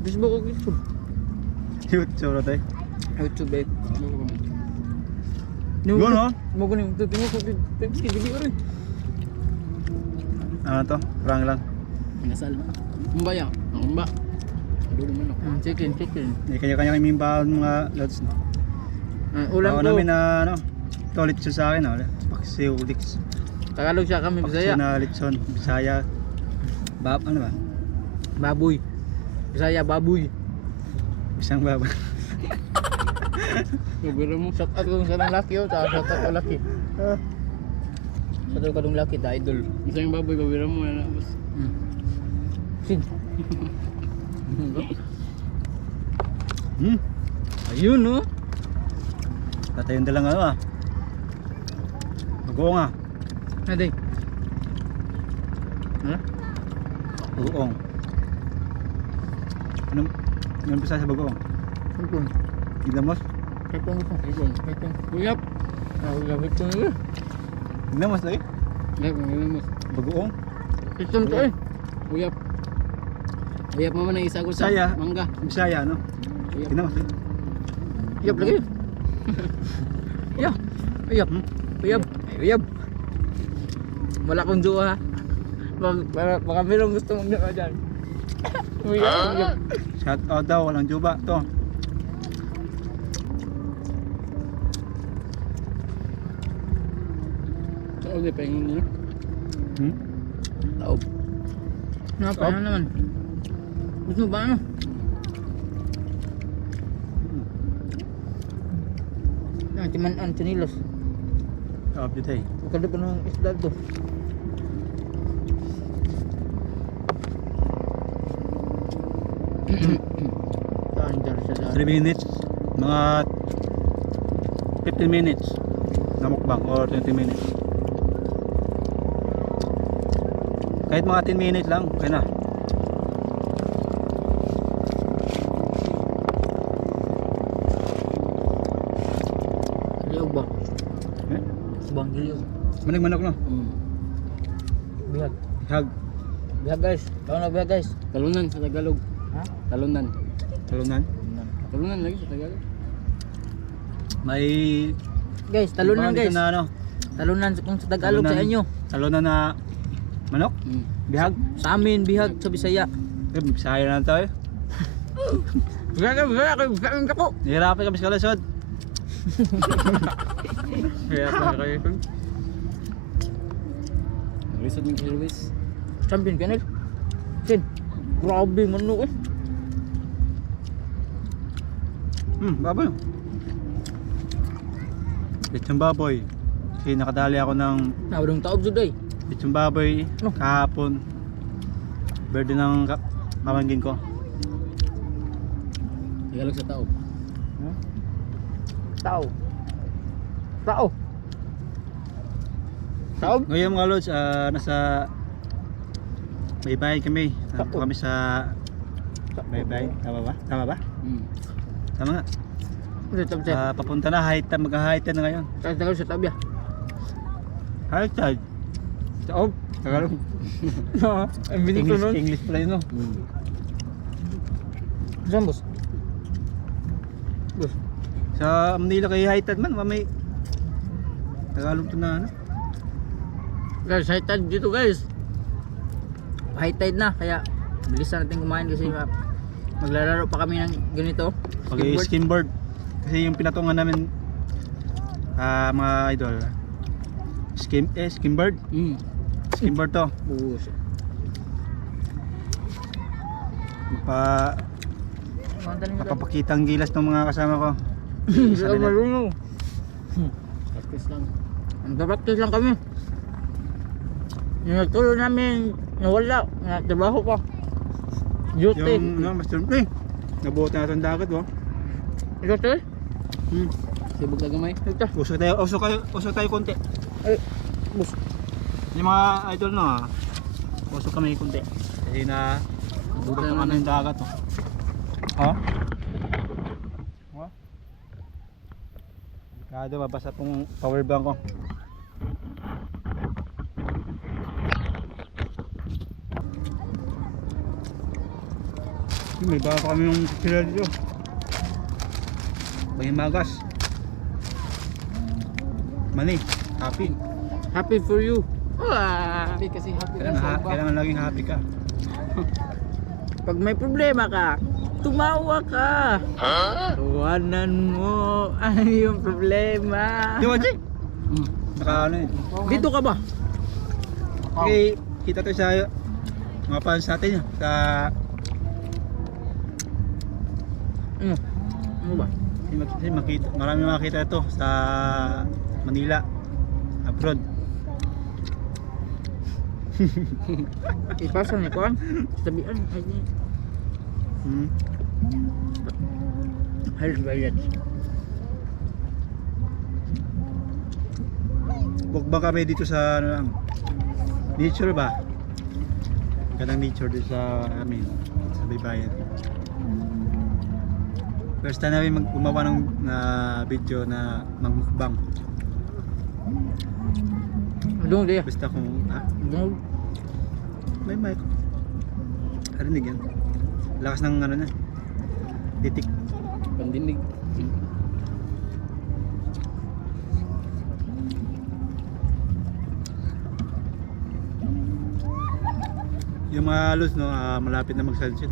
Facebook o YouTube? YouTube na tayo. YouTube eh. Yun oh. Mo ko ning tutingo ko video rin. Ano to? Prank lang. Nasal. Mbak ya? Mbak. Dulo man ako. Chicken. Hindi kanya-kanya kami baon mga lods. No? Ulam Baon ko. namin na ano. Tolit siya sa akin. Paksiw, liks. Tagalog siya kami Bisaya. Paksiw na litson. Bisaya. Ano ba? Baboy. Bisaya baboy. Isang baba. Biro mo shout out kung saan laki o, shout out ko laki. Shout out ka dong laki, da idol. Isang baboy babira mo na boss. Sin. Ayun no. Tatayon dalang ano ah. Bagoong ah. Aday. Ano? Bagoong. Anong bisa sa bagoong? Ipon. Tignan mo? Ipon. Uyap. Uyap ito nila. Tignan mo tayo? Uyap. Bagoong? Ito to eh. Uyap. Uyap mo na isagot sa Bisaya. mangga. Bisaya ano? Tignan mo tayo? Uyap lagi. Uyap. Uyap. Wala kong duwa ha. Baka mayroong gusto mong duwa dyan. Uyap. Shout out daw, walang juba to. Taob na pahingin niyo. Taob. Napa na naman. Gusto mo ba ano? Timan-an, tinilos. Taob dito eh. Magkala pa ng isda to. Saan dyan siya dyan? 3 minutes. Mga 15 minutes na mukbang or 20 minutes. Kahit mga 10 minutes lang, okay na. Liyog ba? Eh? Bang liyog. Manag-manok no? Bihag. Hag. Bihag guys. Tawag na bihag guys. Talunan sa Tagalog. Ha? Talunan. Talunan. Talunan lagi sa Tagalog. May Guys, talunan guys. Na, ano? Talunan kung sa Tagalog sa inyo. Talunan na manok? Bihag? Sa amin, bihag sa Bisaya. Bisaya na tayo. Bisaya ko. Nahirapan kami sa kalasod. Nahirapan kayo. Lisod ng Luis. Champion ka nil. Sin. Grabe manok eh. Baboy. Lechong baboy. Kasi nakadali ako ng Nawadong taob suday. lechong baboy No. kahapon. Birthday ng pamangkin ko. Tagalog sa taob. Tao. Tao. Taob? Ngayon mga lods, nasa Baybay kami. Nandito kami sa Baybay. Tama ba? Tama nga. Papunta na high tide, mag-high tide na ngayon. Tagalog sa taob ya. High tide. Taob. Tagalog. English pala yun no? Saan boss? Boss. Sa Manila kay high tide man, may Tagalog to na ano? Guys, high tide dito guys. High tide na, kaya bilisan natin kumain kasi maglalaro pa kami ng ganito. Skimboard. Kasi yung pinatungan namin mga idol. Skimboard. Skimboard to. Bus. Papakita ang gilas ng mga kasama ko. Hindi ako marunong. Practice lang. Nagpa-practice lang kami. Yung nagtulo namin nawala, nagtrabaho pa. Duty. Yung master nabuot na itong dagat oh. Ito to eh? Sibog na gamay. Ito. Usok tayo konti. Ay, bus. Yung mga idol no ha. Usok kami konti. Kasi na nabuot na naman yung dagat oh. Ha? Kada mabasa tong power bank ko. May baka pa kami yung sila dito. Pangimagas. Mani, happy. Happy for you. Ah, Happy kasi happy Kailangan laging happy ka. pag may problema ka, tumawa ka. Tuwanan mo ay yung problema. Di ba, Jay? Naka ano eh. Dito ka ba? Okay, kita tayo sa mga fans natin yun. Sa Ano ba? kasi makita, marami makita ito sa Manila, abroad. Ipasa ni Kuan. Sabihan. Ay, health bayad. Huwag ba kami dito sa ano lang, nature ba? Ganang nature dito sa amin, sa Baybayin. First time namin gumawa ng video na magmukbang. Doon dia. Basta kung Doon. may mic. Arinig yan. Lakas ng ano na. Titik. Pandinig. Yung mga halos no, malapit na mag-sunset.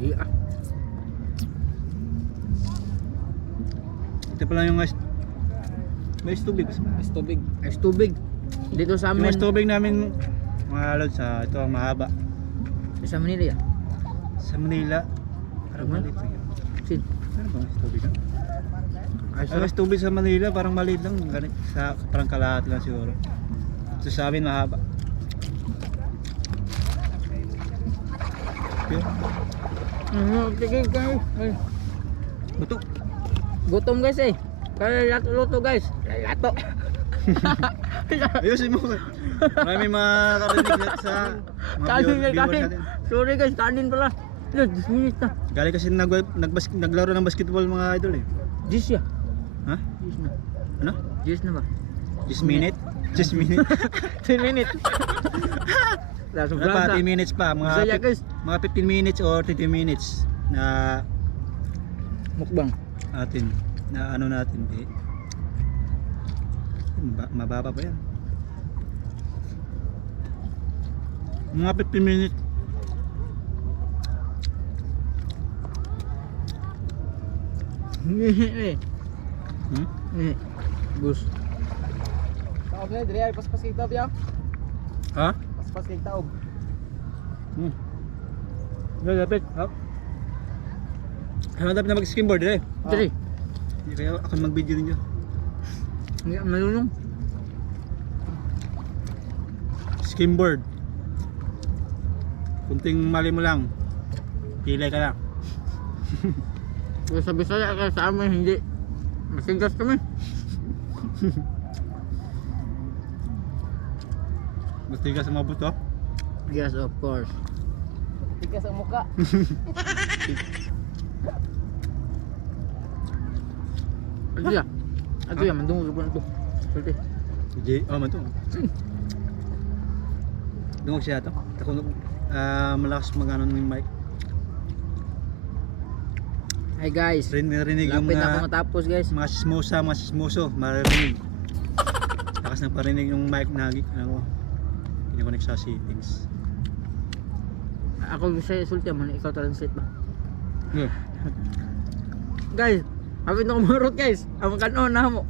Yeah. Ito pala yung may tubig. Mas tubig. Ice tubig. Dito sa Yung amin. tubig namin mga halos sa ito ang mahaba. Sa Manila. Sa Manila. Parang Ano? maliit lang yun. Sin. Ano ba mas tubig ka? Ice Mas tubig sa Manila parang maliit lang. Ganit, sa, parang kalahati lang siguro. So sa amin mahaba. Okay. Sige guys. Ay, Buto. gutom guys eh. Kaya lato-luto guys. Lato. Ayusin mo. Marami makakarinig sa mga Kanin na viewers kanin. natin. Sorry guys, kanin pala. Look, 10 minutes na. Galing kasi naglaro ng basketball mga idol eh. 10 ya. Ha? 10 na. Ano? 10 na ba? 10 minute? 10 minute? 10 minutes. Laso Ano pa? 10 minutes pa. Bisaya guys. Mga 15 minutes or 30 minutes na Mukbang. atin na ano natin eh. Mababa pa yan. Mga 15 minutes. Bus. Taob na diri ay paspas kay taob ya. Ha? Paspas kay taob. Dapat. Ha? Ano dapat na mag-skimboard eh? Dali. Kaya ako mag-video din yun. Hindi ako malunong. Skimboard. Kunting mali mo lang. Pilay ka lang. Sa Bisaya kaya sa amin hindi. Masigas kami. Gusto ka sa mga buto? Yes, of course. Tigas ang muka. Ato ya. Ato ya, mandungo ka po na ito. Sorry. Hindi. Oh, man to. Dungog siya to. Takon malakas magano ng mic. Hi guys. Rinig yung Lapit na ako matapos guys. mga sismoso, maririnig. Lakas ng parinig yung mic na ano, pinag-connect sa settings. Ako sa sulti man, ikaw translate ba? Yeah. Guys, apit na kumurot guys. Ang kanon na mo.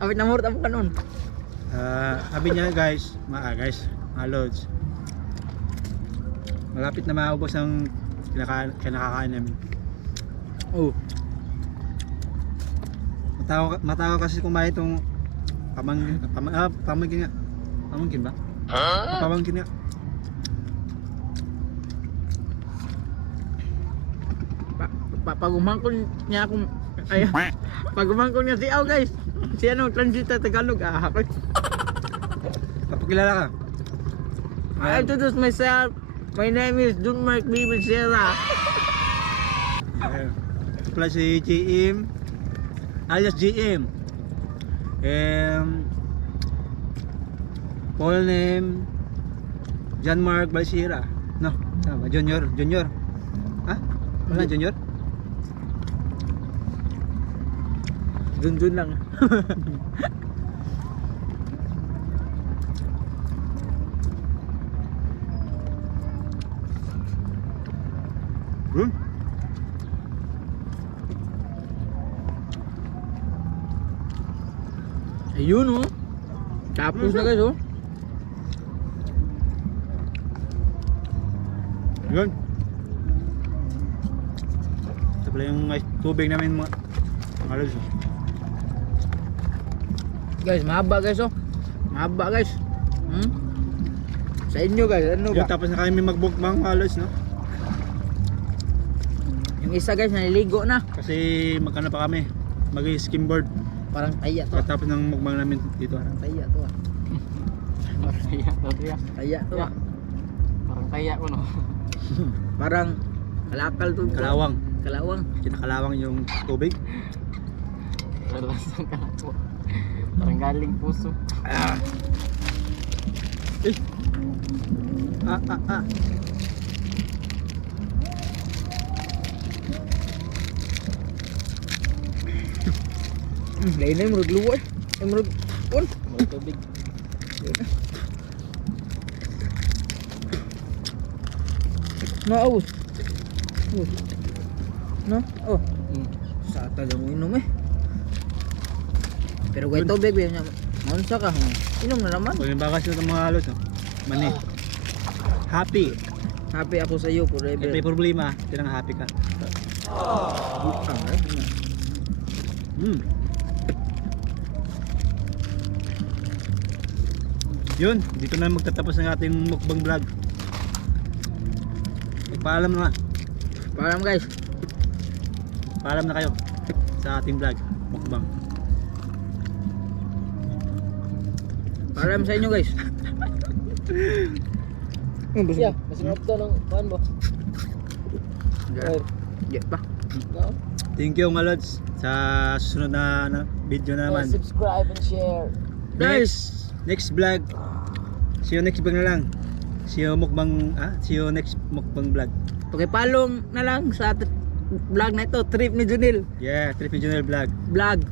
Apit na murot ang kanon. Sabi niya guys, mga lods. Malapit na maubos ang kinakakain namin. Oh. Matawa kasi kumain itong pamangkin nga. Pamangkin ba? Pamangkin nga. Pagumangkon niya akong ay pagumangkon niya si Aw guys. Si ano transita Tagalog hapon. Papakilala ka. I introduce myself. My name is John Mark B. Becerra. Ayan. Ito pala si GM alias GM. Full name John Mark Balsira. No, tama, Junior. Ha? Wala Junior? Dun lang. Hmm? Ayun oh. Tapos na guys oh. Yun. Ito pala yung tubig namin mga lods. Guys, mahaba guys oh. Mahaba guys. Sa inyo guys, ano Yun, ba? tapos na kami magbukbang mga lods, no? Yung isa guys, naliligo na. Kasi magkano pa kami mag-skimboard Parang taya to. tapos ng mukbang namin dito. Parang taya to ah. Parang kaya to Drea. Taya to ah. Parang kaya ko no. Parang kalakal to. Kalawang. Kalawang. Kinakalawang yung tubig. Lalasang ka po. Parang galing puso. Lain na yung murag luwa eh. Yung murag on. May tubig. Naubos. No? Oh. Hmm. Sa taga mo inom eh. Pero kay tubig ba yun? Maunsa ka? Inom na naman. Kung yung bakas na itong mga lods, no? Mani. Happy. Happy ako sa iyo forever. May problema, tinang happy ka. Bukang eh. Yun, dito na magtatapos ang ating mukbang vlog. Paalam na. Paalam guys. Paalam na kayo sa ating vlog, mukbang. Paalam sa inyo guys. Yeah, masarap to ng kuan mo. Get pa. No? Thank you mga lods sa susunod na video na naman. Subscribe and share. Guys. Next vlog. See you next vlog na lang. See you next mukbang vlog. Pakipalong na lang sa vlog na ito. Trip ni Junil. Yeah, Trip Regional Vlog. Vlog.